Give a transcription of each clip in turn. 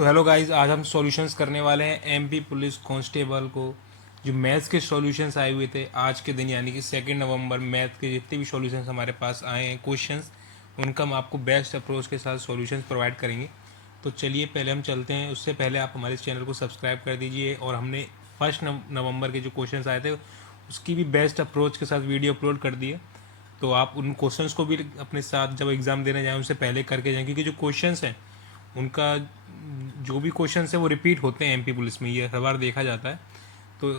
तो hello guys, आज हम सॉल्यूशंस करने वाले हैं एमपी पुलिस कांस्टेबल को। जो मैथ्स के सॉल्यूशंस आए हुए थे आज के दिन यानी कि 2 नवंबर, मैथ के जितने भी सॉल्यूशंस हमारे पास आए हैं क्वेश्चंस, उनका हम आपको बेस्ट अप्रोच के साथ सॉल्यूशंस प्रोवाइड करेंगे। तो चलिए पहले हम चलते हैं। उससे पहले आप हमारे चैनल को सब्सक्राइब कर दीजिए। और हमने 1 नवंबर के जो क्वेश्चंस आए थे उसकी भी बेस्ट अप्रोच के साथ वीडियो अपलोड कर दी है। तो आप उन क्वेश्चंस को भी अपने साथ जब एग्ज़ाम देने जाएँ उनसे पहले करके जाएँ, क्योंकि जो क्वेश्चंस हैं उनका जो भी क्वेश्चन है वो रिपीट होते हैं एमपी पुलिस में, ये हर बार देखा जाता है। तो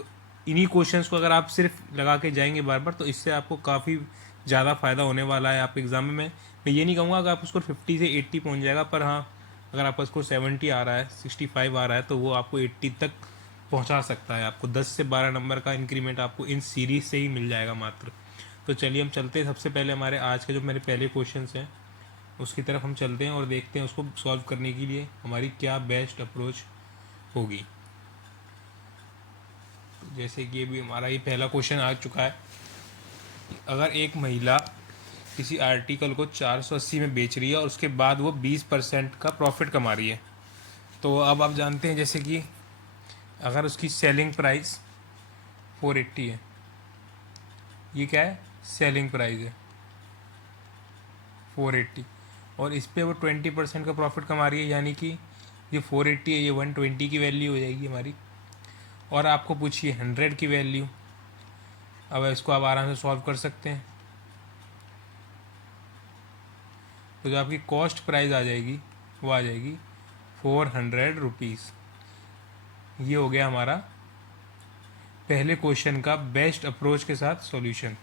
इन्हीं क्वेश्चंस को अगर आप सिर्फ लगा के जाएंगे बार बार तो इससे आपको काफ़ी ज़्यादा फ़ायदा होने वाला है। आप एग्ज़ाम में मैं ये नहीं कहूँगा कि आप उसको 50 से 80 पहुँच जाएगा, पर हाँ, अगर आपका स्कोर 70 आ रहा है, 65 आ रहा है, तो वो आपको 80 तक पहुँचा सकता है। आपको 10 से 12 नंबर का इंक्रीमेंट आपको इन सीरीज से ही मिल जाएगा मात्र। तो चलिए हम चलते हैं। सबसे पहले हमारे आज के जो मेरे पहले क्वेश्चन हैं उसकी तरफ हम चलते हैं और देखते हैं उसको सॉल्व करने के लिए हमारी क्या बेस्ट अप्रोच होगी। तो जैसे कि अभी हमारा ये पहला क्वेश्चन आ चुका है। अगर एक महिला किसी आर्टिकल को 480 में बेच रही है और उसके बाद वो 20% का प्रॉफिट कमा रही है, तो अब आप जानते हैं जैसे कि अगर उसकी सेलिंग प्राइस 480 है, ये क्या है, सेलिंग प्राइस है 480, और इस पर वो 20% का प्रॉफिट कमा रही है, यानी कि ये 480 है, ये 120 की वैल्यू हो जाएगी हमारी। और आपको पूछिए 100 की वैल्यू। अब इसको आप आराम से सॉल्व कर सकते हैं। तो जो आपकी कॉस्ट प्राइस आ जाएगी वो आ जाएगी 400 रुपीज़। ये हो गया हमारा पहले क्वेश्चन का बेस्ट अप्रोच के साथ सॉल्यूशन।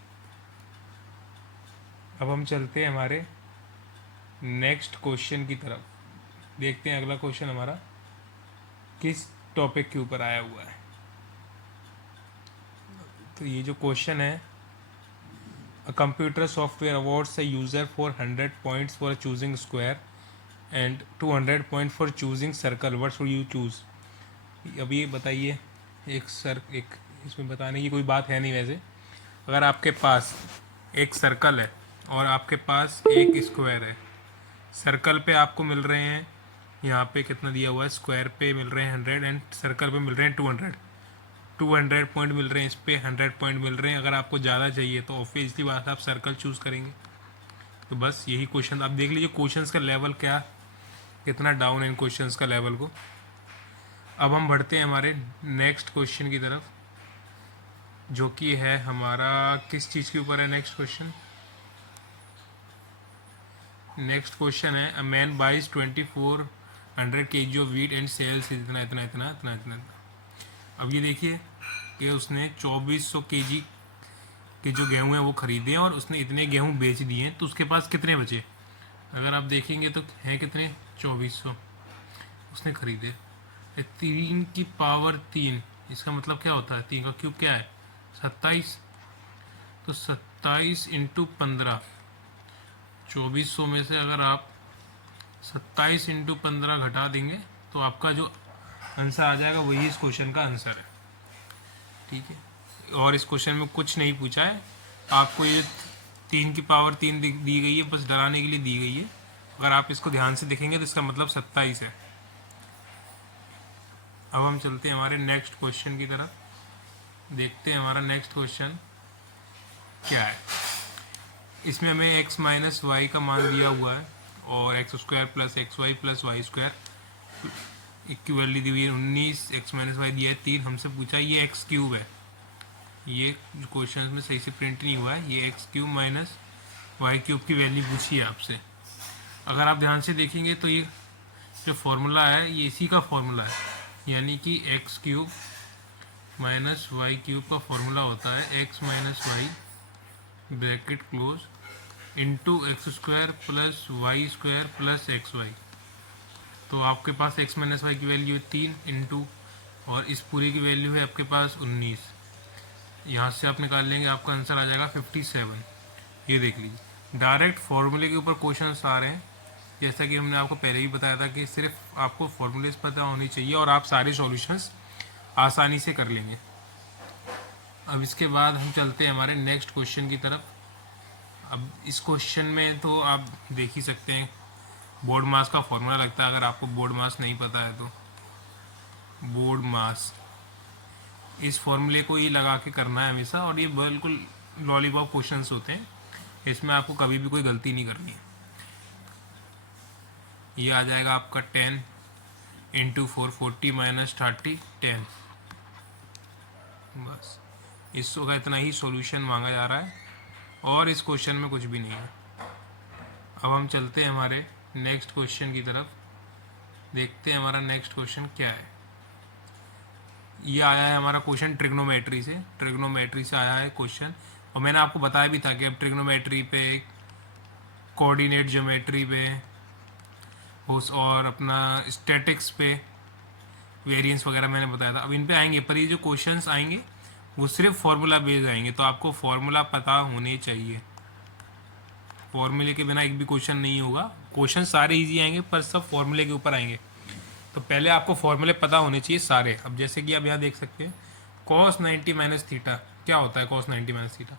अब हम चलते हैं हमारे नेक्स्ट क्वेश्चन की तरफ। देखते हैं अगला क्वेश्चन हमारा किस टॉपिक के ऊपर आया हुआ है। तो ये जो क्वेश्चन है, a computer software awards a user for 100 points for choosing square and 200 point for choosing circle, what should you choose. अब ये बताइए, एक इसमें बताने की कोई बात है नहीं वैसे। अगर आपके पास एक सर्कल है और आपके पास एक स्क्वायर है, सर्कल पे आपको मिल रहे हैं, यहाँ पे कितना दिया हुआ है, स्क्वायर पे मिल रहे हैं 100 एंड सर्कल पे मिल रहे हैं 200 पॉइंट मिल रहे हैं, इस पे 100 पॉइंट मिल रहे हैं। अगर आपको ज़्यादा चाहिए तो ऑब्वियसली बात है आप सर्कल चूज़ करेंगे। तो बस यही क्वेश्चन आप देख लीजिए, क्वेश्चंस का लेवल क्या कितना डाउन है इन क्वेश्चंस का लेवल को। अब हम बढ़ते हैं हमारे नेक्स्ट क्वेश्चन की तरफ, जो कि है हमारा किस चीज़ के ऊपर है नेक्स्ट क्वेश्चन। नेक्स्ट क्वेश्चन है, a man buys 2400 kg of wheat and sells इतना इतना इतना इतना इतना। अब ये देखिए कि उसने 2400 kg के जो गेहूँ हैं वो खरीदे और उसने इतने गेहूँ बेच दिए हैं, तो उसके पास कितने बचे। अगर आप देखेंगे तो हैं कितने, 2400 उसने खरीदे। 3 की पावर 3, इसका मतलब क्या होता है, 3 का क्यूब क्या है 27। तो 27 इंटू 15, 2400 में से अगर आप 27 इंटू 15 घटा देंगे तो आपका जो आंसर आ जाएगा वही इस क्वेश्चन का आंसर है। ठीक है, और इस क्वेश्चन में कुछ नहीं पूछा है आपको, ये 3 की पावर 3 दी गई है, बस डराने के लिए दी गई है। अगर आप इसको ध्यान से देखेंगे तो इसका मतलब 27 है। अब हम चलते हैं हमारे नेक्स्ट क्वेश्चन की तरफ, देखते हैं हमारा नेक्स्ट क्वेश्चन क्या है। इसमें हमें x माइनस वाई का मान दिया हुआ है और x square plus x y plus y square की वैल्यू दी हुई है 19, x माइनस वाई दिया है 3। हमसे पूछा ये एक्स क्यूब है, ये क्वेश्चन में सही से प्रिंट नहीं हुआ है, ये x cube minus y cube की वैल्यू पूछी है आपसे। अगर आप ध्यान से देखेंगे तो ये जो फॉर्मूला है ये इसी का फॉर्मूला है, यानी कि x cube minus y cube का फॉर्मूला होता है x minus y bracket close into x square plus y square plus x y. तो आपके पास एक्स माइनस वाई की वैल्यू है 3 इंटू, और इस पूरी की वैल्यू है आपके पास 19। यहाँ से आप निकाल लेंगे, आपका आंसर आ जाएगा 57। ये देख लीजिए, डायरेक्ट फार्मूले के ऊपर क्वेश्चन आ रहे हैं। जैसा कि हमने आपको पहले ही बताया था कि सिर्फ आपको फॉर्मूलेस पता होनी चाहिए और आप सारे सॉल्यूशंस आसानी से कर लेंगे। अब इसके बाद हम चलते हैं हमारे नेक्स्ट क्वेश्चन की तरफ। अब इस क्वेश्चन में तो आप देख ही सकते हैं बोर्ड मास का फॉर्मूला लगता है, अगर आपको बोर्ड मास नहीं पता है तो। बोर्ड मास, इस फॉर्मूले को ही लगा के करना है हमेशा, और ये बिल्कुल लॉलीपॉप क्वेश्चंस होते हैं, इसमें आपको कभी भी कोई गलती नहीं करनी है। ये आ जाएगा आपका 10 इंटू 440 माइनस 30 10। बस इसका इतना ही सॉल्यूशन मांगा जा रहा है, और इस क्वेश्चन में कुछ भी नहीं है। अब हम चलते हैं हमारे नेक्स्ट क्वेश्चन की तरफ, देखते हैं हमारा नेक्स्ट क्वेश्चन क्या है। ये आया है हमारा क्वेश्चन ट्रिग्नोमेट्री से, ट्रिग्नोमेट्री से आया है क्वेश्चन, और मैंने आपको बताया भी था कि अब ट्रिग्नोमेट्री पे, कोऑर्डिनेट ज्योमेट्री पे और अपना स्टैटिक्स पे वेरिएंस वगैरह मैंने बताया था, अब इन पे आएंगे, पर ये जो क्वेश्चंस आएंगे वो सिर्फ फार्मूला बेस्ड आएंगे, तो आपको फार्मूला पता होने चाहिए। फॉर्मूले के बिना एक भी क्वेश्चन नहीं होगा, क्वेश्चन सारे इजी आएंगे पर सब फॉर्मूले के ऊपर आएंगे, तो पहले आपको फॉर्मूले पता होने चाहिए सारे। अब जैसे कि आप यहाँ देख सकते हैं cos 90 माइनस थीटा क्या होता है, cos 90 माइनस थीटा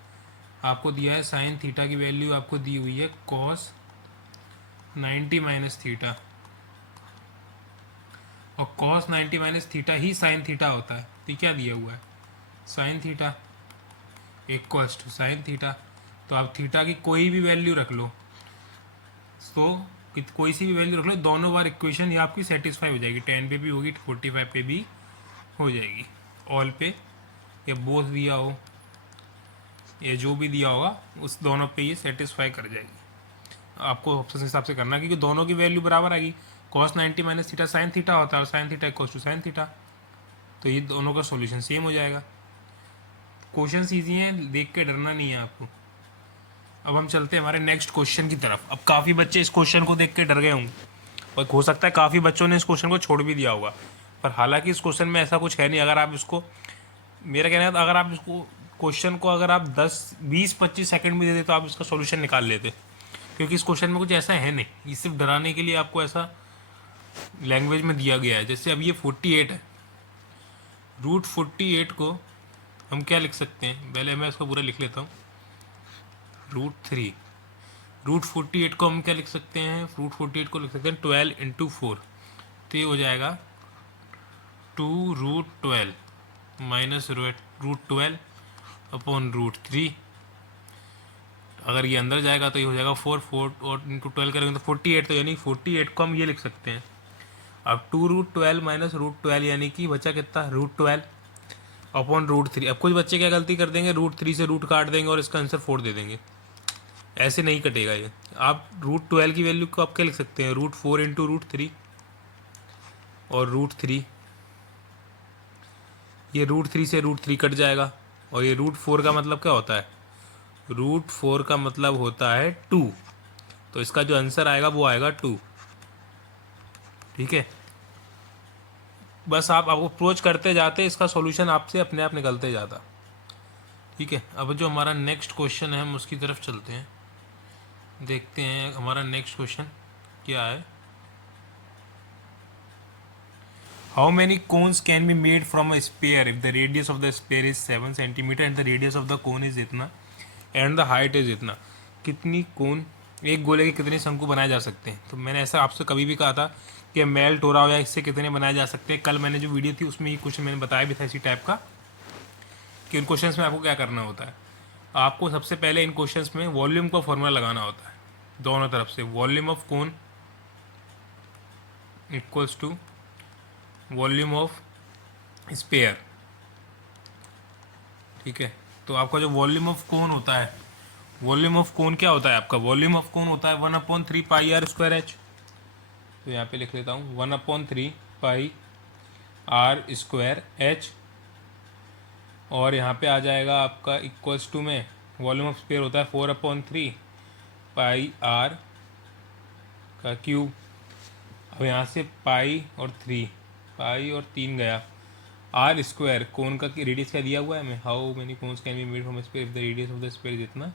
आपको दिया है, साइन थीटा की वैल्यू आपको दी हुई है cos 90 माइनस थीटा, और cos 90 माइनस थीटा ही साइन थीटा होता है, तो क्या दिया हुआ है sine theta equals to sine theta, तो आप थीटा की कोई भी वैल्यू रख लो, तो कोई सी भी वैल्यू रख लो, दोनों बार इक्वेशन ये आपकी सेटिस्फाई हो जाएगी, 10 पे भी होगी 45 पे भी हो जाएगी, ऑल पे या बोथ दिया हो या जो भी दिया होगा उस दोनों पे ये सेटिस्फाई कर जाएगी। आपको ऑप्शन हिसाब से करना, क्योंकि दोनों की वैल्यू बराबर आएगी, cos 90 minus theta sine theta होता है और sine theta equals to sine theta, तो ये दोनों का सॉल्यूशन सेम हो जाएगा। क्वेश्चन ईजी हैं, देख के डरना नहीं है आपको। अब हम चलते हैं हमारे नेक्स्ट क्वेश्चन की तरफ। अब काफ़ी बच्चे इस क्वेश्चन को देख के डर गए होंगे, और हो सकता है काफ़ी बच्चों ने इस क्वेश्चन को छोड़ भी दिया होगा, पर हालांकि इस क्वेश्चन में ऐसा कुछ है नहीं। अगर आप इसको, मेरा कहना है, अगर आप इसको क्वेश्चन को अगर आप 10-20-25 सेकंड में दे दे तो आप इसका सॉल्यूशन निकाल लेते, क्योंकि इस क्वेश्चन में कुछ ऐसा है नहीं, ये सिर्फ डराने के लिए आपको ऐसा लैंग्वेज में दिया गया है। जैसे अब ये 48 है, रूट 48 को हम क्या लिख सकते हैं, पहले मैं इसको पूरा लिख लेता हूँ, √3, रूट 48 को हम क्या लिख सकते हैं, रूट 48 को लिख सकते हैं 12 इंटू 4, तो ये हो जाएगा 2√12 माइनस √12 अपॉन √3। अगर ये अंदर जाएगा तो ये हो जाएगा 4 और इंटू 12 करेंगे तो 48, तो यानी 48 को हम ये लिख सकते हैं। अब 2√12 माइनस √12 यानी कि बचा कितना, √12 अपॉन √3। अब कुछ बच्चे क्या गलती कर देंगे, √3 से रूट काट देंगे और इसका आंसर 4 दे देंगे, ऐसे नहीं कटेगा ये। आप √12 की वैल्यू को आप क्या लिख सकते हैं, √4 इंटू √3 और √3, ये √3 से √3 कट जाएगा, और ये √4 का मतलब क्या होता है, √4 का मतलब होता है 2, तो इसका जो आंसर आएगा वो आएगा 2। ठीक है, बस आप अप्रोच करते जाते, इसका सॉल्यूशन आपसे अपने आप निकलते जाता। ठीक है, अब जो हमारा नेक्स्ट क्वेश्चन है हम उसकी तरफ चलते हैं, देखते हैं हमारा नेक्स्ट क्वेश्चन क्या है। How many cones can be made from a sphere if the radius of the sphere is 7 centimetre and the radius of the cone is इतना एंड द हाइट इज इतना। कितनी कोन, एक गोले के कितने शंकु बनाए जा सकते हैं। तो मैंने ऐसा आपसे कभी भी कहा था कि मेल्ट हो रहा हो या इससे कितने बनाए जा सकते हैं। कल मैंने जो वीडियो थी उसमें ये क्वेश्चन मैंने बताया भी था इसी टाइप का, कि इन क्वेश्चंस में आपको क्या करना होता है। आपको सबसे पहले इन क्वेश्चंस में वॉल्यूम का फॉर्मूला लगाना होता है, दोनों तरफ से volume of cone equals to volume of sphere. ठीक है, तो आपका जो वॉल्यूम ऑफ कोन होता है, वॉल्यूम ऑफ कोन क्या होता है आपका, वॉल्यूम ऑफ कोन होता है 1/3 पाई आर स्क्वायर एच। तो यहाँ पे लिख लेता हूँ 1/3 पाई आर स्क्वायर एच, और यहाँ पे आ जाएगा आपका इक्वल्स टू में वॉल्यूम ऑफ स्पेयर होता है 4/3 पाई आर का क्यूब। अब यहाँ से पाई और 3, पाई और 3 गया, आर स्क्वायर कोन का रेडियस क्या दिया हुआ है हमें, how many cones can be made from sphere if the radius of the sphere is इतना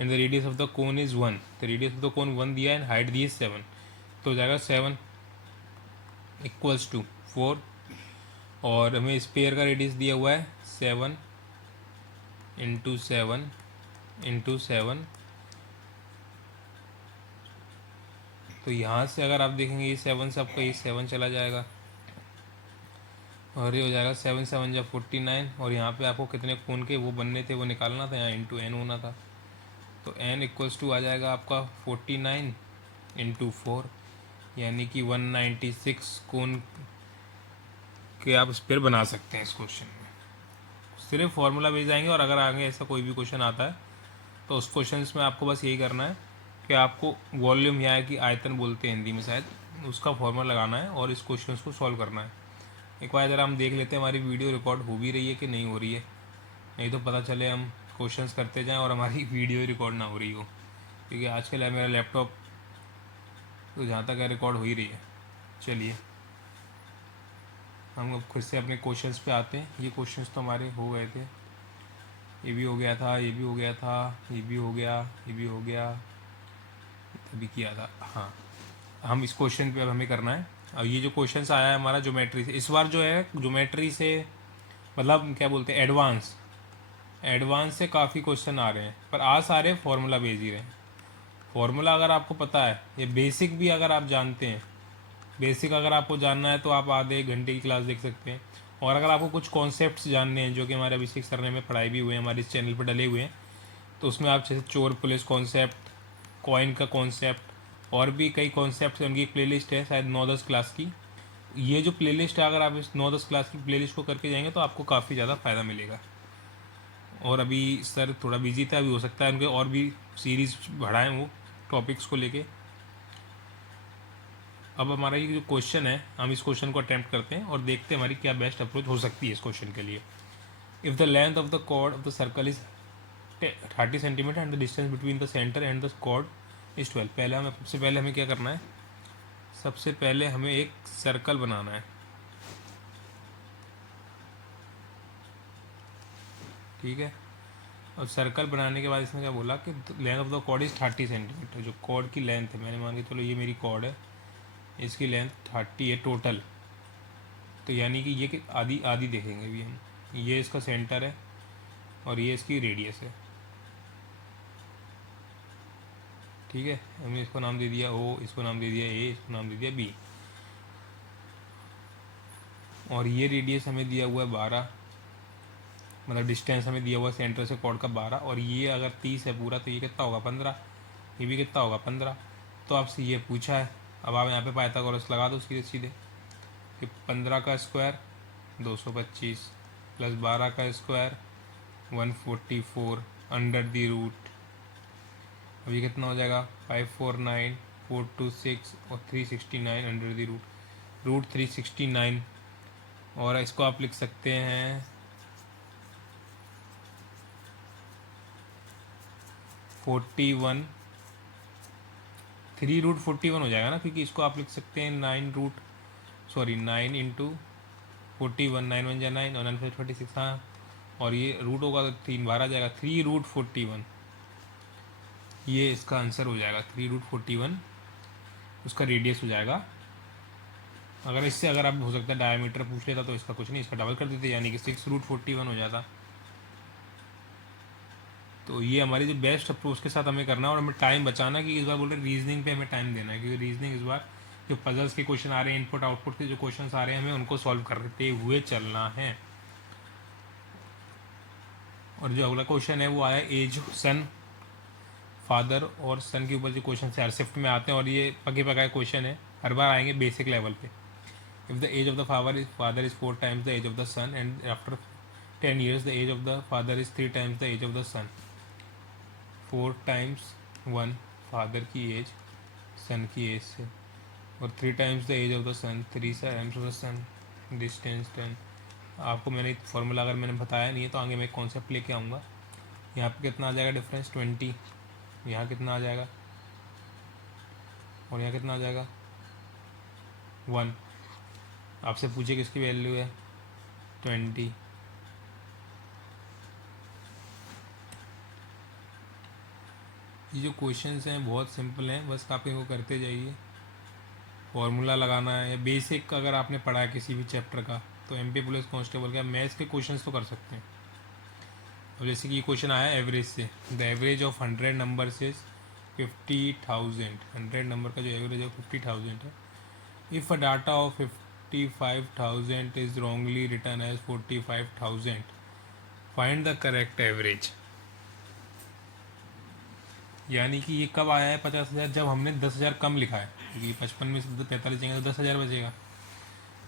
and the radius of the cone is 1, the radius of the cone 1 दिया है, हाइट दी है 7, तो हो जाएगा 7 इक्वल्स टू 4, और हमें स्पेयर का रेडियस दिया हुआ है 7 इंटू 7 इंटू 7 तो यहाँ से अगर आप देखेंगे ये 7 से आपका ये 7 चला जाएगा और ये हो जाएगा 7 7 जब 49 और यहाँ पे आपको कितने कोण के वो बनने थे वो निकालना था, यहाँ इंटू एन होना था। तो एन इक्वल्स टू आ जाएगा आपका 49 इंटू 4 यानी कि 196 कोण के आप स्पेयर बना सकते हैं इस क्वेश्चन में। सिर्फ फार्मूला बेस आएंगे और अगर आगे ऐसा कोई भी क्वेश्चन आता है तो उस क्वेश्चन में आपको बस यही करना है कि आपको वॉल्यूम या कि आयतन बोलते हैं हिंदी में शायद, उसका फॉर्मूला लगाना है और इस क्वेश्चन को सॉल्व करना है। एक बार ज़रा हम देख लेते हैं हमारी वीडियो रिकॉर्ड हो भी रही है कि नहीं हो रही है, नहीं तो पता चले हम क्वेश्चंस करते जाएं और हमारी वीडियो रिकॉर्ड ना हो रही हो, क्योंकि आजकल मेरा लैपटॉप तो जहाँ तक है रिकॉर्ड हो ही रही है। चलिए हम अब खुद से अपने क्वेश्चंस पे आते हैं। ये क्वेश्चंस तो हमारे हो गए थे, ये भी हो गया था, ये भी हो गया था, ये भी हो गया, ये भी हो गया, अभी किया था। हाँ, हम इस क्वेश्चन पे अब हमें करना है। अब ये जो क्वेश्चंस आया है हमारा ज्योमेट्री से, इस बार जो है ज्योमेट्री से मतलब क्या बोलते हैं एडवांस से काफ़ी क्वेश्चन आ रहे हैं, पर आ सारे फार्मूला बेस ही रहे हैं। फार्मूला अगर आपको पता है या बेसिक भी अगर आप जानते हैं, बेसिक अगर आपको जानना है तो आप आधे एक घंटे की क्लास देख सकते हैं। और अगर आपको कुछ कॉन्सेप्ट्स जानने हैं जो कि हमारे अभिषेक सर ने में पढ़ाई भी हुए हैं, हमारे इस चैनल पर डले हुए हैं, तो उसमें आप जैसे चोर पुलिस कॉन्सेप्ट, कॉइन का कॉन्सेप्ट और भी कई कॉन्सेप्ट हैं, उनकी एक प्लेलिस्ट है शायद 9-10 क्लास की। ये जो प्लेलिस्ट है अगर आप इस 9-10 क्लास की प्लेलिस्ट को करके जाएंगे तो आपको काफ़ी ज़्यादा फ़ायदा मिलेगा। और अभी सर थोड़ा बिजी था, अभी हो सकता है उनके और भी सीरीज़ बढ़ाएं वो टॉपिक्स को लेके। अब हमारा ये जो क्वेश्चन है हम इस क्वेश्चन को अटैम्प्ट करते हैं और देखते हैं हमारी क्या बेस्ट अप्रोच हो सकती है इस क्वेश्चन के लिए। If the length of the chord of the circle is 30 centimetre and the distance between the centre and the chord is 12। सबसे पहले हमें क्या करना है, सबसे पहले हमें एक सर्कल बनाना है, ठीक है। और सर्कल बनाने के बाद इसने क्या बोला कि length of the chord is 30 centimetre. जो कॉर्ड की लेंथ है, मैंने मान के चलो ये मेरी कॉर्ड है, इसकी लेंथ 30 है टोटल। तो यानी कि ये कि आधी आधी देखेंगे अभी हम, ये इसका सेंटर है और ये इसकी रेडियस है, ठीक है। हमने इसको नाम दे दिया ओ, इसको नाम दे दिया ए, इसको नाम दे दिया बी। और ये रेडियस हमें दिया हुआ है 12, मतलब डिस्टेंस हमें दिया हुआ है सेंटर से कॉर्ड का 12। और ये अगर 30 है पूरा तो ये कितना होगा 15, ये भी कितना होगा 15। तो आपसे ये पूछा है, अब आप यहाँ पे पाइथागोरस लगा दो सीधे सीधे कि 15 का स्क्वायर 225 प्लस 12 का स्क्वायर 144 अंडर दी रूट। अब ये कितना हो जाएगा 549 426 और 369 अंडर दी रूट 369। और इसको आप लिख सकते हैं 41, 3√41 हो जाएगा ना, क्योंकि इसको आप लिख सकते हैं 9 इंटू 41, 9 1 जा 9 और 9 5 46। हाँ, और ये रूट होगा तो 3 बार आ जाएगा 3√41। ये इसका आंसर हो जाएगा 3√41, उसका रेडियस हो जाएगा। अगर इससे अगर आप हो सकता है डायमीटर पूछ लेता तो इसका कुछ नहीं, इसका डबल कर देते यानी कि 6√41 हो जाता। तो ये हमारी जो बेस्ट अप्रोच के साथ हमें करना है और हमें टाइम बचाना, कि इस बार बोल रहे रीजनिंग पे हमें टाइम देना है, क्योंकि रीजनिंग इस बार जो पजल्स के क्वेश्चन आ रहे हैं, इनपुट आउटपुट के जो क्वेश्चन आ रहे हैं, हमें उनको सॉल्व करते हुए चलना है। और जो अगला क्वेश्चन है वो आया एज सन, फादर और सन के ऊपर जो क्वेश्चन हर शिफ्ट में आते हैं और ये पके पकाए क्वेश्चन है, हर बार आएंगे बेसिक लेवल पे। If the age of the father is 4 times the age of the son and after 10 years the age of the father is 3 times the age of the son. 4 times 1 father की age son की age से, और 3 times the age of the son, 3 times of the son, distance 10। आपको मैंने formula अगर मैंने बताया नहीं है तो आगे मैं कॉन्सेप्ट लेके आऊँगा। यहाँ पे कितना आ जाएगा डिफरेंस 20, यहाँ कितना आ जाएगा और यहाँ कितना आ जाएगा 1। आपसे पूछे किसकी वैल्यू है 20। ये जो क्वेश्चंस हैं बहुत सिंपल हैं, बस आप इनको करते जाइए। फॉर्मूला लगाना है या बेसिक अगर आपने पढ़ा है किसी भी चैप्टर का तो एमपी पुलिस कांस्टेबल का मैथ्स के क्वेश्चंस तो कर सकते हैं। अब जैसे कि ये क्वेश्चन आया एवरेज से, the average of 100 numbers is 50,000, 100 number का जो एवरेज है 50,000 है. If a data of 55,000 is wrongly written as 45,000, find the correct average. यानी कि ये कब आया है 50,000, जब हमने 10,000 कम लिखा है, क्योंकि 55 में से 45 जाएंगे तो 10,000 बचेगा.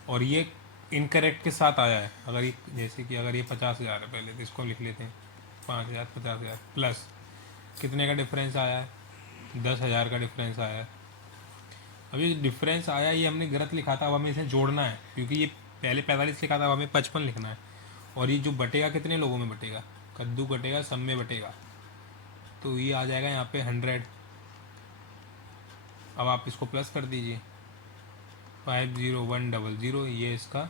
और ये इनकरेक्ट के साथ आया है. अगर ये जैसे कि अगर ये 50,000 है, पहले तो इसको लिख लेते हैं 5,000 50,000 प्लस कितने का डिफरेंस आया है, 10,000 का डिफरेंस आया है. अब ये डिफरेंस आया, ये हमने गलत लिखा था, अब हमें इसे जोड़ना है, क्योंकि ये पहले 45 लिखा था, अब हमें 55 लिखना है. और ये जो बटेगा कितने लोगों में बटेगा, कद्दू कटेगा सब में बटेगा, तो ये आ जाएगा यहाँ पे 100. अब आप इसको प्लस कर दीजिए 50100, ये इसका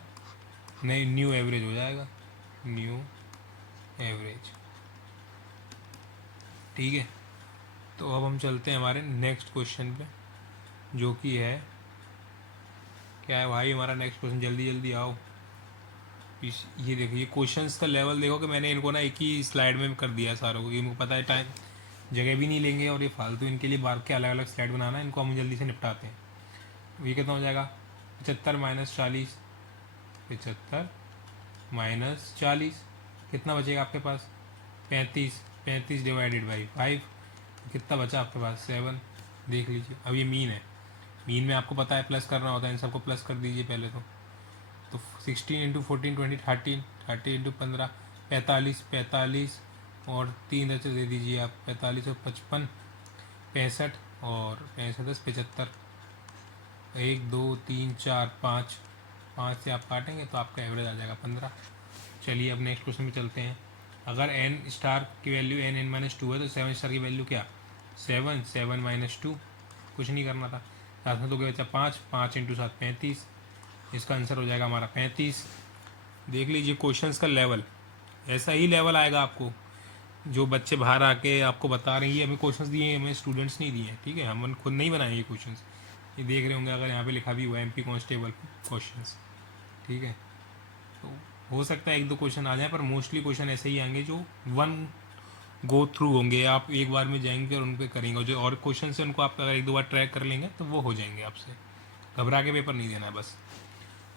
नई न्यू एवरेज हो जाएगा, न्यू एवरेज. ठीक है, तो अब हम चलते हैं हमारे नेक्स्ट क्वेश्चन पे, जो कि है क्या है भाई हमारा नेक्स्ट क्वेश्चन, जल्दी जल्दी आओ. ये देखो, ये क्वेश्चंस का लेवल देखो कि मैंने इनको ना एक ही स्लाइड में कर दिया है सारों को, ये मुझे पता है टाइम जगह भी नहीं लेंगे और ये फालतू इनके लिए बार के अलग अलग स्लाइड बनाना है, इनको हम जल्दी से निपटाते हैं. ये कितना हो जाएगा, 75 माइनस 40, 75 माइनस 40 कितना बचेगा आपके पास, 35, 35 डिवाइडेड बाई 5, कितना बचा आपके पास 7. देख लीजिए, अब ये मीन है, मीन में आपको पता है प्लस करना होता है, इन सबको प्लस कर दीजिए पहले तो 16 इंटू 14 20 13, 30 इंटू 15 45, 45 और 3 ऐसे दे दीजिए आप, 45 और 55 65 और 65 75, 1 2 3 4 5, 5 से आप काटेंगे तो आपका एवरेज आ जाएगा 15. चलिए अब नेक्स्ट क्वेश्चन में चलते हैं. अगर एन स्टार की वैल्यू एन एन माइनस 2 है तो 7 स्टार की वैल्यू क्या, 7 7 माइनस 2, कुछ नहीं करना था. साथ में तो क्या बचा 5, 5 इंटू 7 35, इसका आंसर हो जाएगा हमारा 35. देख लीजिए क्वेश्चंस का लेवल, ऐसा ही लेवल आएगा आपको जो बच्चे बाहर आके आपको बता रहे हैं. ये हमें क्वेश्चंस दिए हैं, हमें स्टूडेंट्स नहीं दिए हैं, ठीक है, हम खुद नहीं बनाए ये क्वेश्चंस. ये देख रहे होंगे अगर यहाँ पे लिखा भी हुआ है MP कांस्टेबल क्वेश्चंस, ठीक है. तो हो सकता है 1-2 क्वेश्चन आ जाए, पर मोस्टली क्वेश्चन ऐसे ही आएंगे जो वन गो थ्रू होंगे, आप एक बार में जाएंगे और उन पर करेंगे, और जो और क्वेश्चन है उनको आप अगर 1-2 बार ट्रैक कर लेंगे तो वो हो जाएंगे आपसे. घबरा के पेपर नहीं देना है बस.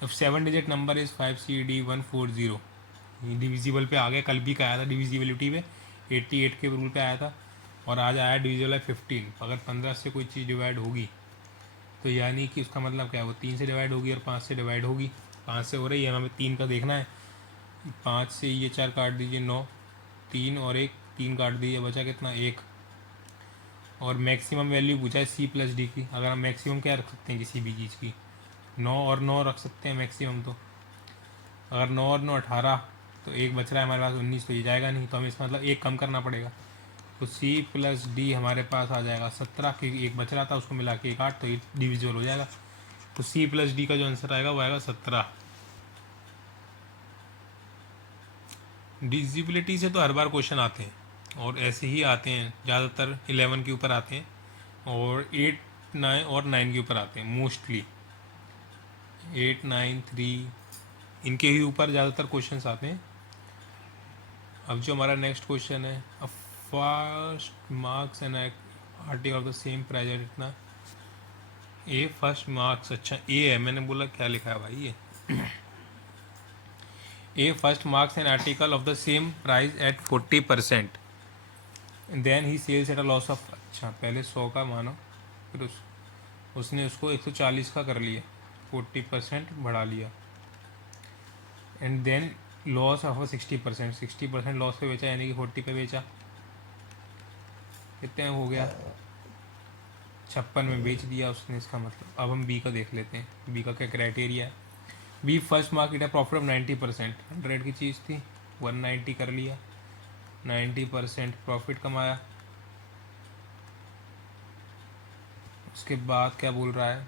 अब 7 digit number is 5CD140, divisible पे आ गया, कल भी का आया था डिविजिबिलिटी पे 88 के रूल पे आया था, और आज आया डिविजिबल है 15. अगर 15 से कोई चीज़ डिवाइड होगी तो यानी कि उसका मतलब क्या है, वो 3 से डिवाइड होगी और 5 से डिवाइड होगी. 5 से हो रही है, हमें 3 का देखना है. 5 से ये 4 काट दीजिए 9, 3 और 1 3 काट दीजिए, बचा कितना 1. और मैक्सिमम वैल्यू पूछा है C+D की. अगर हम मैक्सिमम क्या रख सकते हैं किसी भी चीज़ की, 9 और 9 रख सकते हैं मैक्सिमम. तो अगर 9 और 9 18, तो 1 बच रहा है हमारे पास 19, तो ये जाएगा नहीं, तो हमें इसका मतलब 1 कम करना पड़ेगा. तो C+D हमारे पास आ जाएगा 17, क्योंकि 1 बच रहा था उसको मिला के 1 8, तो ये डिविजिबल हो जाएगा. तो C+D का जो आंसर आएगा वो आएगा 17. डिविजिबिलिटी से तो हर बार क्वेश्चन आते हैं, और ऐसे ही आते हैं, ज़्यादातर 11 के ऊपर आते हैं और 8 9 और 9 के ऊपर आते हैं मोस्टली. 8 9 3 इनके ही ऊपर ज़्यादातर क्वेश्चंस आते हैं. अब जो हमारा नेक्स्ट क्वेश्चन है, a first marks and article of the same price at इतना, ए फर्स्ट मार्क्स, अच्छा ए है, मैंने बोला क्या लिखा है भाई ये. A first marks an article of the same price at 40%, then he sells at a loss of, अच्छा पहले 100 का मानो, फिर उसने उसको 140 का कर लिया, 40% बढ़ा लिया, and then loss of 60%, 60% loss पे बेचा, यानी कि 40 पे बेचा. कितने हो गया, 56 में बेच दिया उसने, इसका मतलब. अब हम बी का देख लेते हैं, बी का क्या क्राइटेरिया है. बी फर्स्ट मार्केट है प्रॉफिट ऑफ 90%, 100 की चीज़ थी 190 कर लिया, 90% प्रॉफिट कमाया. उसके बाद क्या बोल रहा है,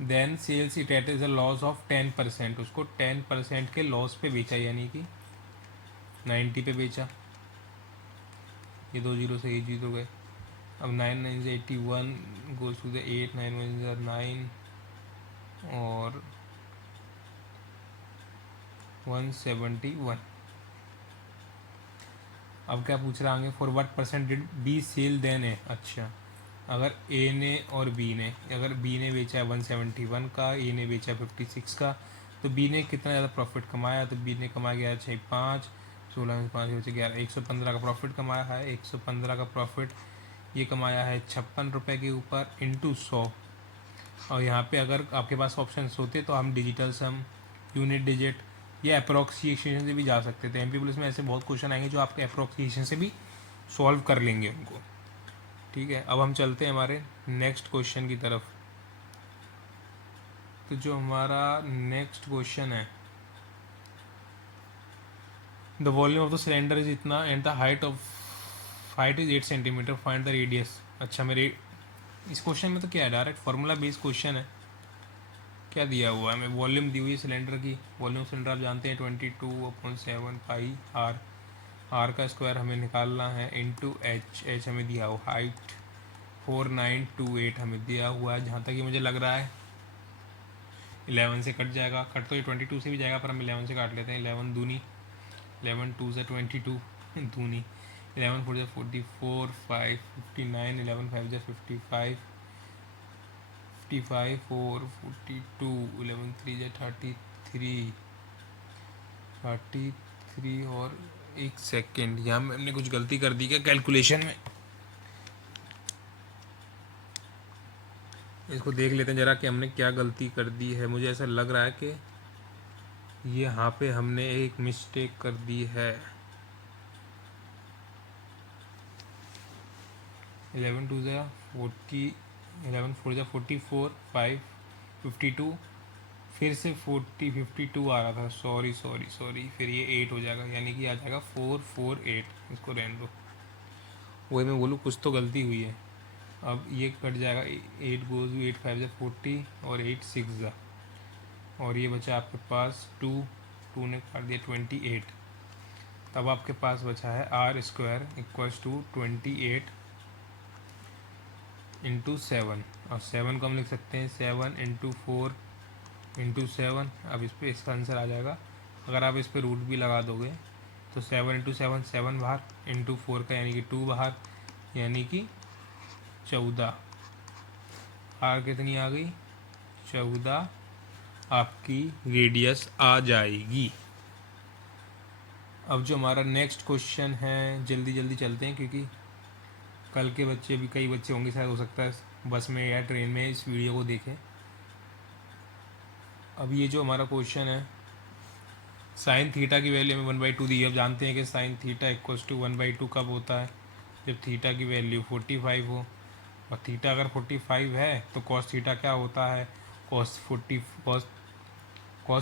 then sells it at is a loss of 10%, उसको 10% के लॉस पे बेचा, यानी कि 90 पे बेचा. ये 2 जीरो से 8 जीरो गए. अब 9 9 से 81 गोज टू द 8, 9 1 से 9 और 171. अब क्या पूछ रहा आगे, for what percent did be sell then है, अच्छा अगर ए ने और बी ने, अगर बी ने बेचा है 171 का, ए ने बेचा 56 का, तो बी ने कितना ज़्यादा प्रॉफिट कमाया? तो बी ने कमाया गया 6 5 16 में 5 बचे 11, 115 का प्रॉफिट कमाया है। 115 का प्रॉफिट ये कमाया है 56 रुपये के ऊपर इंटू 100। और यहाँ पे अगर आपके पास ऑप्शंस होते तो हम डिजिटल सम, यूनिट डिजिट या अप्रोक्सीएशन से भी जा सकते थे। एमपी पुलिस में ऐसे बहुत क्वेश्चन आएंगे जो आपके अप्रोक्सीएशन से भी सॉल्व कर लेंगे उनको। ठीक है, अब हम चलते हैं हमारे नेक्स्ट क्वेश्चन की तरफ। तो जो हमारा नेक्स्ट क्वेश्चन है, the volume of the cylinder is इतना and the height is 8 centimetre, find the radius. अच्छा, मेरे इस क्वेश्चन में तो क्या है, डायरेक्ट फार्मूला बेस्ड क्वेश्चन है। क्या दिया हुआ है, हमें वॉल्यूम दी हुई है सिलेंडर की। वॉल्यूम सिलेंडर आप जानते हैं 22/7 पाई आर। आर का स्क्वायर हमें निकालना है इंटू एच। एच हमें दिया हुआ, हाइट 4928 हमें दिया हुआ है। जहाँ तक ये मुझे लग रहा है 11 से कट जाएगा, कट तो ये 22 से भी जाएगा पर हम 11 से काट लेते हैं। 11 दूनी, 11 2 से 22 दूनी, 11 4 से 44 5 59, 11 5 से 55 55 4 42, 11 3 से 33 और एक सेकेंड, यहाँ हमने कुछ गलती कर दी क्या कैलकुलेशन में? इसको देख लेते हैं ज़रा कि हमने क्या गलती कर दी है। मुझे ऐसा लग रहा है कि यहाँ पे हमने एक मिस्टेक कर दी है। 11 2 ज़रा 40, 11 4 ज़रा 44 5 52, फिर से 52 आ रहा था। सॉरी, फिर ये 8 हो जाएगा, यानी कि आ जाएगा 448। इसको रहने दो, वही मैं बोलूँ कुछ तो गलती हुई है। अब ये कट जाएगा, 8 गोज 8 5 जा 40 और 8 6 जा, और ये बचा आपके पास 2 ने काट दिया 28। तब आपके पास बचा है r square equals to 28 into 7। और 7 को हम लिख सकते हैं 7 इंटू 4 इंटू 7। अब इस पर इसका आंसर आ जाएगा। अगर आप इस पर रूट भी लगा दोगे तो 7 इंटू 7 7 बाहर, इंटू 4 का यानी कि 2 बाहर, यानी कि 14। आर कितनी आ गई? 14 आपकी रेडियस आ जाएगी। अब जो हमारा नेक्स्ट क्वेश्चन है, जल्दी जल्दी चलते हैं क्योंकि कल के बच्चे भी, कई बच्चे होंगे शायद, हो सकता है बस में या ट्रेन में इस वीडियो को देखें। अब ये जो हमारा क्वेश्चन है, साइन थीटा की वैल्यू में 1/2 दी है। अब जानते हैं कि साइन थीटा इक्वल्स टू 1/2 कब होता है? जब थीटा की वैल्यू 45 हो। और थीटा अगर 45 है तो कॉस थीटा क्या होता है? कॉस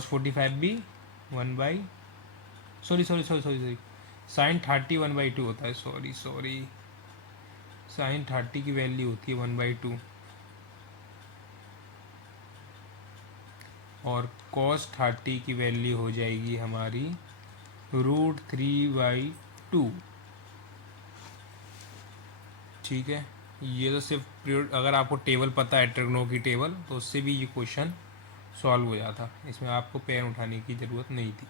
45 भी 1 बाई सॉरी साइन 30 1/2 होता है। सॉरी साइन 30 की वैल्यू होती है 1/2 और कॉस 30 की वैल्यू हो जाएगी हमारी √3/2। ठीक है, ये तो सिर्फ पीरियड, अगर आपको टेबल पता है ट्रिग्नो की टेबल तो उससे भी ये क्वेश्चन सॉल्व हो जाता। इसमें आपको पेन उठाने की ज़रूरत नहीं थी।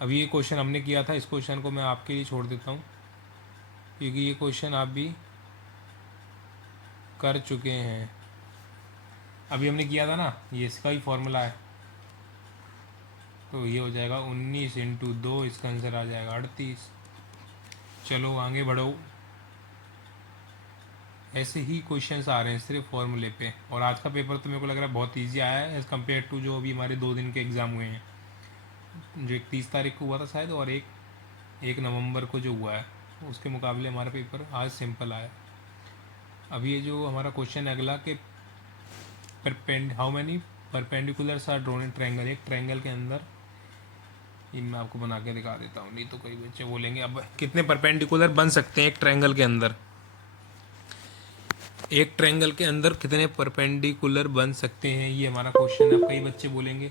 अभी ये क्वेश्चन हमने किया था, इस क्वेश्चन को मैं आपके लिए छोड़ देता हूँ क्योंकि ये क्वेश्चन आप भी कर चुके हैं। अभी हमने किया था ना, ये इसका ही फॉर्मूला है। तो ये हो जाएगा 19 इंटू 2, इसका आंसर आ जाएगा 38। चलो आगे बढ़ो। ऐसे ही क्वेश्चंस आ रहे हैं सिर्फ फॉर्मूले पे। और आज का पेपर तो मेरे को लग रहा है बहुत इजी आया है एज़ कम्पेयर टू जो अभी हमारे 2 दिन के एग्ज़ाम हुए हैं, जो 31 तारीख को हुआ था शायद, और एक नवंबर को जो हुआ है, उसके मुकाबले हमारा पेपर आज सिंपल आया। अब ये जो हमारा क्वेश्चन है अगला कि how many perpendiculars are drawn in triangle. एक ट्रायंगल के अंदर, ये मैं आपको बना के दिखा देता हूँ, नहीं तो कई बच्चे बोलेंगे अब कितने परपेंडिकुलर बन सकते हैं एक ट्रायंगल के अंदर। एक ट्रायंगल के अंदर कितने परपेंडिकुलर बन सकते हैं, ये हमारा क्वेश्चन है। अब कई बच्चे बोलेंगे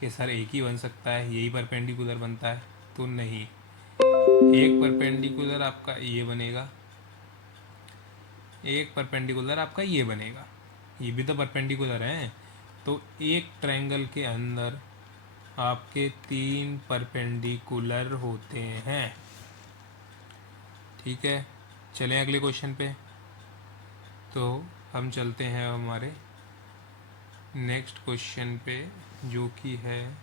कि सर एक ही बन सकता है, यही परपेंडिकुलर बनता है। तो नहीं, एक परपेंडिकुलर आपका ये बनेगा, एक परपेंडिकुलर आपका ये बनेगा, ये भी तो परपेंडिकुलर हैं। तो एक ट्रायंगल के अंदर आपके 3 परपेंडिकुलर होते हैं। ठीक है, चलें अगले क्वेश्चन पे। तो हम चलते हैं हमारे नेक्स्ट क्वेश्चन पे, जो कि है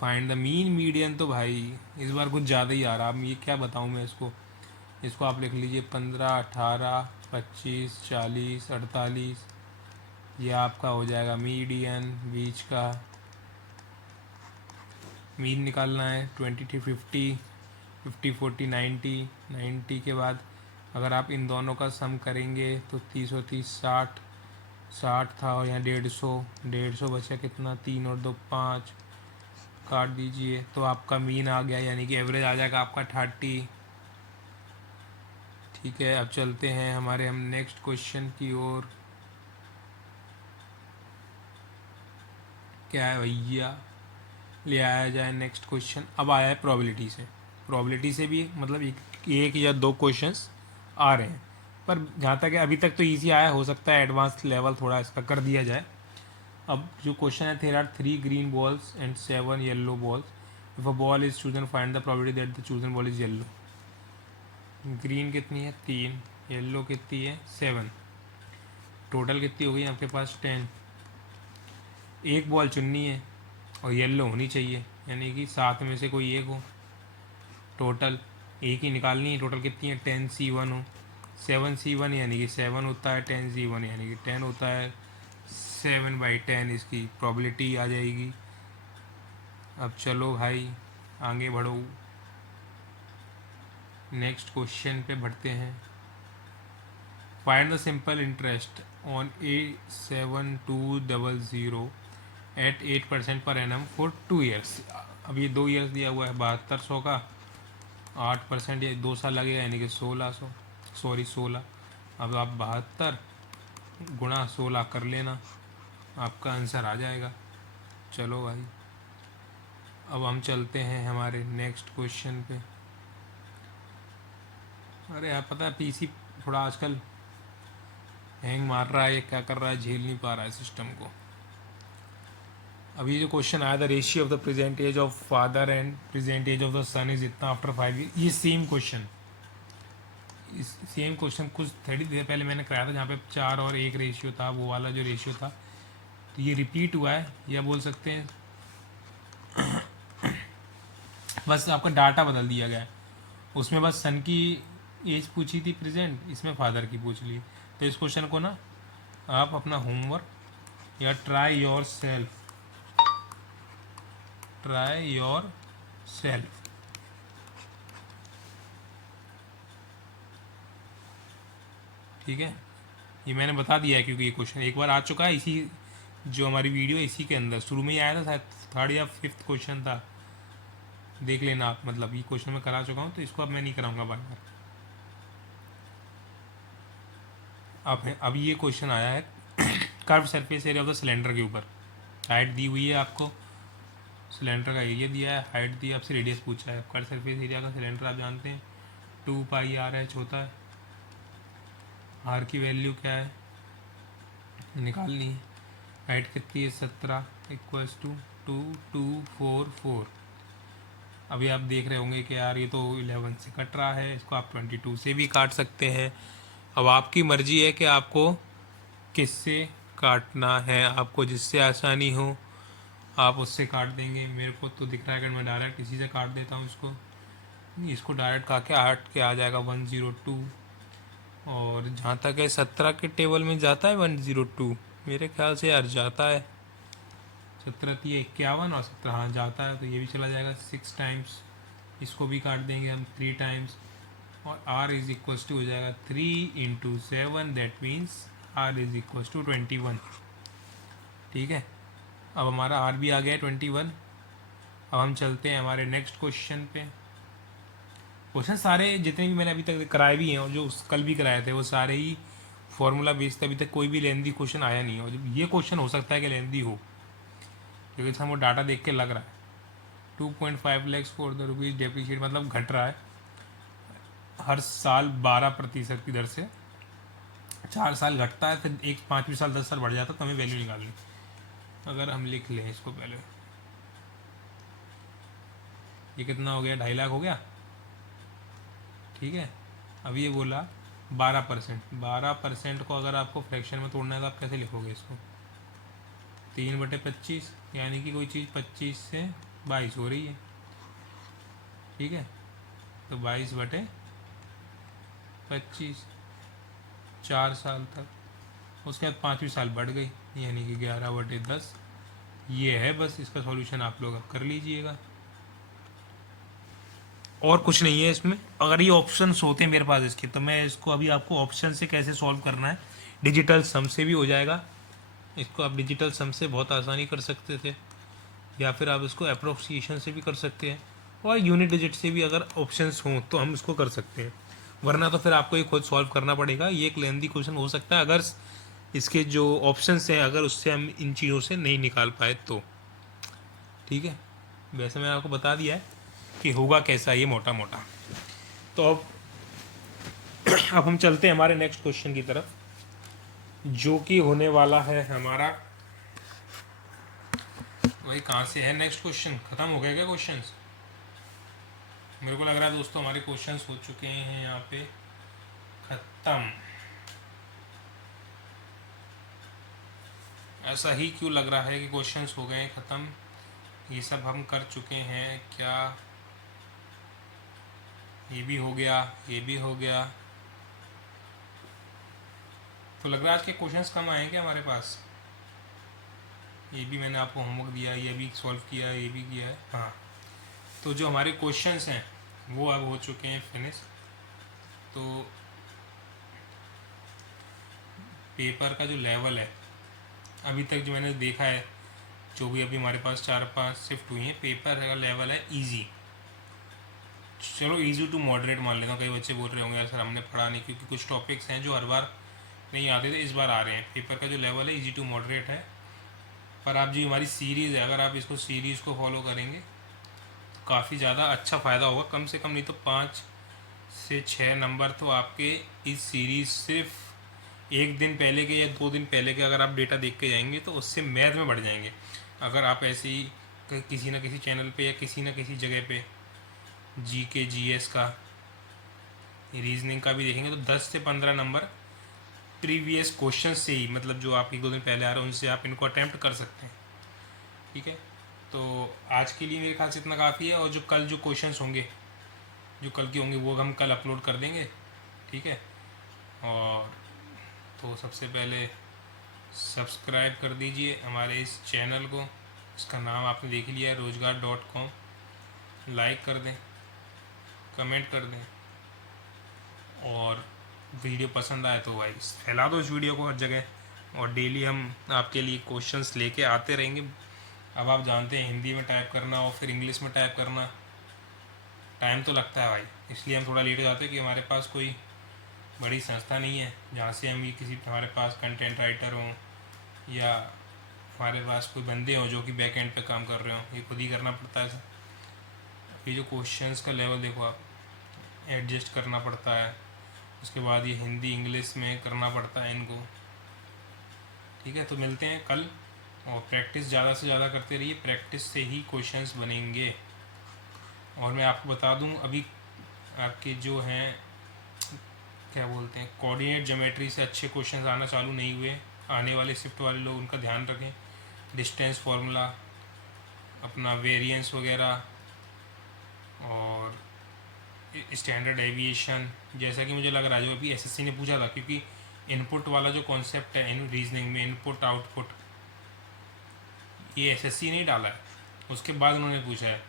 फाइंड द मीन मीडियन। तो भाई इस बार कुछ ज़्यादा ही आ रहा, अब ये क्या बताऊँ मैं इसको। इसको आप लिख लीजिए 15, 18, 25, 40, 48। ये आपका हो जाएगा मीडियन, बीच का मीन निकालना है। 20 to 50, 50, 40, 90, 90 के बाद अगर आप इन दोनों का सम करेंगे तो 30 और 30, 60, 60 था और यहाँ 150, 150 बचा कितना, 3 और 2 5, काट दीजिए तो आपका मीन आ गया, यानी कि एवरेज आ जाएगा आपका 30। ठीक है, अब चलते हैं हमारे हम नेक्स्ट क्वेश्चन की ओर। क्या है भैया, ले आया जाए नेक्स्ट क्वेश्चन। अब आया है प्रोबेबिलिटी से। प्रोबेबिलिटी से भी मतलब एक या दो क्वेश्चंस आ रहे हैं, पर जहाँ तक है अभी तक तो इजी आया, हो सकता है एडवांस लेवल थोड़ा इसका कर दिया जाए। अब जो क्वेश्चन है, there are 3 green balls and 7 yellow balls. If a ball is chosen find the probability that the chosen ball is yellow. Green कितनी है, 3, येलो कितनी है, 7, टोटल कितनी हो गई आपके पास, 10। एक बॉल चुननी है और येलो होनी चाहिए, यानी कि 7 में से कोई एक हो। टोटल एक ही निकालनी है, टोटल कितनी है, 10C1 हो। 7C1 यानी कि 7 होता है, 10C1 यानी कि 10 होता है। 7/10 इसकी प्रोबेबिलिटी आ जाएगी। अब चलो भाई आगे बढ़ो, नेक्स्ट क्वेश्चन पे बढ़ते हैं। Find the simple interest on A7200 at 8% per annum for 2 years. अब ये 2 ईयर्स दिया हुआ है 7200 का, 8% ये 2 साल लगेगा, यानी कि 1600, सॉरी 16। अब आप 72 गुणा 16 कर लेना, आपका आंसर आ जाएगा। चलो भाई अब हम चलते हैं हमारे नेक्स्ट क्वेश्चन पे। अरे यार पता है पीसी थोड़ा आजकल हैंग मार रहा है, ये क्या कर रहा है, झेल नहीं पा रहा है सिस्टम को। अभी जो क्वेश्चन आया था, ratio of the present age of father and present age of the son is इतना आफ्टर 5 ईयर। ये सेम क्वेश्चन, इस सेम क्वेश्चन कुछ 30 देर पहले मैंने कराया था, जहाँ पे 4 और 1 रेशियो था, वो वाला जो रेशियो था। तो ये रिपीट हुआ है, या बोल सकते हैं बस आपका डाटा बदल दिया गया है। उसमें बस सन की एज पूछी थी प्रेजेंट, इसमें फादर की पूछ ली। तो इस क्वेश्चन को ना आप अपना होमवर्क या ट्राई योर सेल्फ, ठीक है। ये मैंने बता दिया है क्योंकि ये क्वेश्चन एक बार आ चुका है, इसी जो हमारी वीडियो इसी के अंदर शुरू में ही आया था, शायद 3rd या 5th क्वेश्चन था, देख लेना आप। मतलब ये क्वेश्चन मैं करा चुका हूँ, तो इसको अब मैं नहीं कराऊंगा बार बार। अब ये क्वेश्चन आया है curve surface area of the cylinder के ऊपर। हाइट दी हुई है आपको, सिलेंडर का एरिया दिया है, हाइट दी है, आपसे रेडियस पूछा है। कर्व सरफेस एरिया का सिलेंडर आप जानते हैं 2πr होता है। आर की वैल्यू क्या है निकालनी है। हाइट कितनी है, 17 इक्वल्स टू 2244। अभी आप देख रहे होंगे कि यार ये तो 11 से कट रहा है, इसको आप 22 से भी काट सकते हैं। अब आपकी मर्जी है कि आपको किससे काटना है, आपको जिससे आसानी हो आप उससे काट देंगे। मेरे को तो दिख रहा है कि मैं डायरेक्ट इसी से काट देता हूँ इसको डायरेक्ट काट के 8 के आ जाएगा 102। और जहाँ तक है 17 के टेबल में जाता है 102, मेरे ख्याल से यार जाता है। 17×3 = 51 और 17 हाँ जाता है, तो ये भी चला जाएगा 6 टाइम्स। इसको भी काट देंगे हम 3 टाइम्स, और r इज इक्वल्स टू हो जाएगा 3×7, that means r is equals to 21। ठीक है, अब हमारा r भी आ गया है 21। अब हम चलते हैं हमारे नेक्स्ट क्वेश्चन पे। क्वेश्चन सारे जितने भी मैंने अभी तक कराए भी हैं और जो कल भी कराए थे वो सारे ही फॉर्मूला बेस्ड थे। अभी तक कोई भी लेंदी क्वेश्चन आया नहीं है, और जब ये क्वेश्चन हो सकता है कि लेंदी हो, क्योंकि हमको डाटा देख के लग रहा है 2.5 lakh for the rupees depreciate, मतलब घट रहा है हर साल 12% की दर से। 4 साल घटता है, फिर एक 5वें साल 10 साल बढ़ जाता है, तो हमें वैल्यू निकालनी। अगर हम लिख लें इसको पहले, ये कितना हो गया, 2.5 लाख हो गया। ठीक है, अब ये बोला 12% को अगर आपको फ्रैक्शन में तोड़ना है तो आप कैसे लिखोगे इसको? 3/25, यानी कि कोई चीज़ 25 से 22 हो रही है, ठीक है, तो 22/25, 4 साल तक। उसके बाद 5वीं साल बढ़ गई, यानी कि 11/10। ये है बस इसका सॉल्यूशन, आप लोग अब कर लीजिएगा, और कुछ नहीं है इसमें। अगर ये ऑप्शंस होते मेरे पास इसके, तो मैं इसको अभी आपको ऑप्शन से कैसे सॉल्व करना है, डिजिटल सम से भी हो जाएगा। इसको आप डिजिटल सम से बहुत आसानी कर सकते थे, या फिर आप इसको अप्रोक्सिएशन से भी कर सकते हैं, और यूनिट डिजिट से भी अगर ऑप्शंस हों तो हम इसको कर सकते हैं। वरना तो फिर आपको ये खुद सॉल्व करना पड़ेगा। ये एक लेंदी क्वेश्चन हो सकता है अगर इसके जो ऑप्शंस हैं अगर उससे हम इन चीज़ों से नहीं निकाल पाए तो, ठीक है। वैसे मैंने आपको बता दिया है कि होगा कैसा ये मोटा मोटा। तो अब हम चलते हैं हमारे नेक्स्ट क्वेश्चन की तरफ, जो कि होने वाला है हमारा, वही कहाँ से है नेक्स्ट क्वेश्चन? खत्म हो गया क्या क्वेश्चंस? मेरे को लग रहा है दोस्तों हमारे क्वेश्चंस हो चुके हैं यहाँ पे खत्म। ऐसा ही क्यों लग रहा है कि क्वेश्चंस हो गए ख़त्म? ये सब हम कर चुके हैं क्या? ये भी हो गया, ये भी हो गया, तो लग रहा है आज के क्वेश्चंस कम आए क्या हमारे पास? ये भी मैंने आपको होमवर्क दिया, ये भी सॉल्व किया, ये भी किया है, हाँ। तो जो हमारे क्वेश्चंस हैं वो अब हो चुके हैं फिनिश। तो पेपर का जो लेवल है अभी तक जो मैंने देखा है, जो भी अभी हमारे पास 4-5 शिफ्ट हुई हैं, पेपर का लेवल है इजी। चलो इजी टू मॉडरेट मान लेता हूँ। कई बच्चे बोल रहे होंगे यार सर हमने पढ़ा नहीं, क्योंकि कुछ टॉपिक्स हैं जो हर बार नहीं आते थे, इस बार आ रहे हैं। पेपर का जो लेवल है इजी टू मॉडरेट है। पर आप जो हमारी सीरीज़ है, अगर आप इसको सीरीज़ को फॉलो करेंगे तो काफ़ी ज़्यादा अच्छा फ़ायदा होगा। कम से कम नहीं तो 5 से 6 नंबर तो आपके इस सीरीज़ सिर्फ एक दिन पहले के या 2 दिन पहले के अगर आप डेटा देख के जाएंगे तो उससे मैथ में बढ़ जाएंगे। अगर आप ऐसे ही किसी न किसी चैनल पे या किसी न किसी जगह पे जीके जीएस का, रीजनिंग का भी देखेंगे तो 10 से 15 नंबर प्रीवियस क्वेश्चन से ही, मतलब जो आप 1-2 दिन पहले आ रहे हैं उनसे आप इनको अटैम्प्ट कर सकते हैं, ठीक है। तो आज के लिए मेरे ख्याल से इतना काफ़ी है, और जो कल जो क्वेश्चंस होंगे, जो कल के होंगे वो हम कल अपलोड कर देंगे, ठीक है। और तो सबसे पहले सब्सक्राइब कर दीजिए हमारे इस चैनल को, इसका नाम आपने देख लिया है रोजगार.com। लाइक कर दें, कमेंट कर दें, और वीडियो पसंद आए तो भाई फैला दो इस वीडियो को हर जगह। और डेली हम आपके लिए क्वेश्चंस लेके आते रहेंगे। अब आप जानते हैं हिंदी में टाइप करना और फिर इंग्लिश में टाइप करना टाइम तो लगता है भाई, इसलिए हम थोड़ा लेट हो जाते हैं कि हमारे पास कोई बड़ी संस्था नहीं है जहाँ से हम ये किसी हमारे पास कंटेंट राइटर हों या हमारे पास कोई बंदे हों जो कि बैक एंड पे काम कर रहे हों। ये खुद ही करना पड़ता है। ये जो क्वेश्चंस का लेवल देखो आप, एडजस्ट करना पड़ता है, उसके बाद ये हिंदी इंग्लिश में करना पड़ता है इनको, ठीक है। तो मिलते हैं कल, और प्रैक्टिस ज़्यादा से ज़्यादा करते रहिए, प्रैक्टिस से ही क्वेश्चंस बनेंगे। और मैं आपको बता दूं अभी आपके जो हैं क्या बोलते हैं कोऑर्डिनेट ज्योमेट्री से अच्छे क्वेश्चंस आना चालू नहीं हुए। आने वाले शिफ्ट वाले लोग उनका ध्यान रखें। डिस्टेंस फार्मूला, अपना वेरिएंस वगैरह, और स्टैंडर्ड एविएशन, जैसा कि मुझे लग रहा है जो अभी एसएससी ने पूछा था, क्योंकि इनपुट वाला जो कॉन्सेप्ट है इन रीजनिंग में, इनपुट आउटपुट, ये एसएससी नहीं डाला है, उसके बाद उन्होंने पूछा है।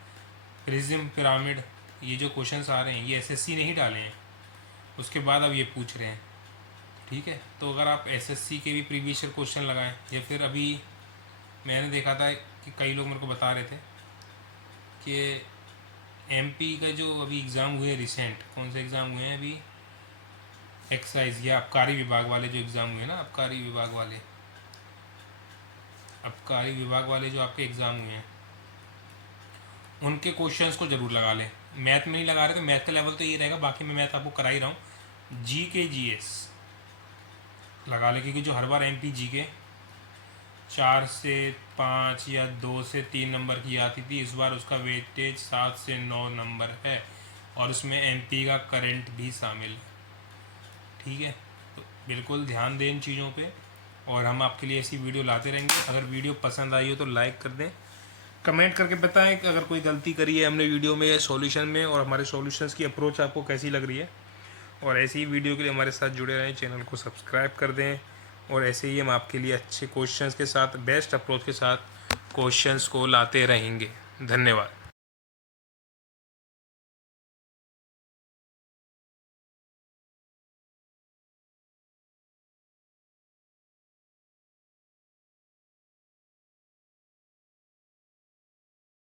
प्रिज्म पिरामिड, ये जो क्वेश्चंस आ रहे हैं ये एसएससी नहीं डाले हैं, उसके बाद अब ये पूछ रहे हैं, ठीक है। तो अगर आप एसएससी के भी प्रीवियस ईयर क्वेश्चन लगाएं, या फिर अभी मैंने देखा था कि कई लोग मेरे को बता रहे थे कि एमपी का जो अभी एग्ज़ाम हुए रिसेंट, कौन से एग्ज़ाम हुए हैं अभी, एक्साइज या आबकारी विभाग वाले जो एग्ज़ाम हुए ना, आबकारी विभाग वाले जो आपके एग्ज़ाम हुए हैं उनके क्वेश्चंस को ज़रूर लगा लें। मैथ में नहीं लगा रहे तो मैथ का लेवल तो ये रहेगा, बाकी मैं मैथ आपको करा ही रहा हूँ। जीके जीएस लगा लें, क्योंकि जो हर बार एमपी जीके 4 से 5 या 2 से 3 नंबर की आती थी, इस बार उसका वेटेज 7 से 9 नंबर है, और उसमें एमपी का करंट भी शामिल है। ठीक है, तो बिल्कुल ध्यान दें इन चीज़ों पे, और हम आपके लिए ऐसी वीडियो लाते रहेंगे। अगर वीडियो पसंद आई हो तो लाइक कर दें, कमेंट करके बताएं कि अगर कोई गलती करी है हमने वीडियो में या सॉल्यूशन में, और हमारे सॉल्यूशंस की अप्रोच आपको कैसी लग रही है। और ऐसी ही वीडियो के लिए हमारे साथ जुड़े रहें, चैनल को सब्सक्राइब कर दें, और ऐसे ही हम आपके लिए अच्छे क्वेश्चंस के साथ, बेस्ट अप्रोच के साथ क्वेश्चंस को लाते रहेंगे। धन्यवाद।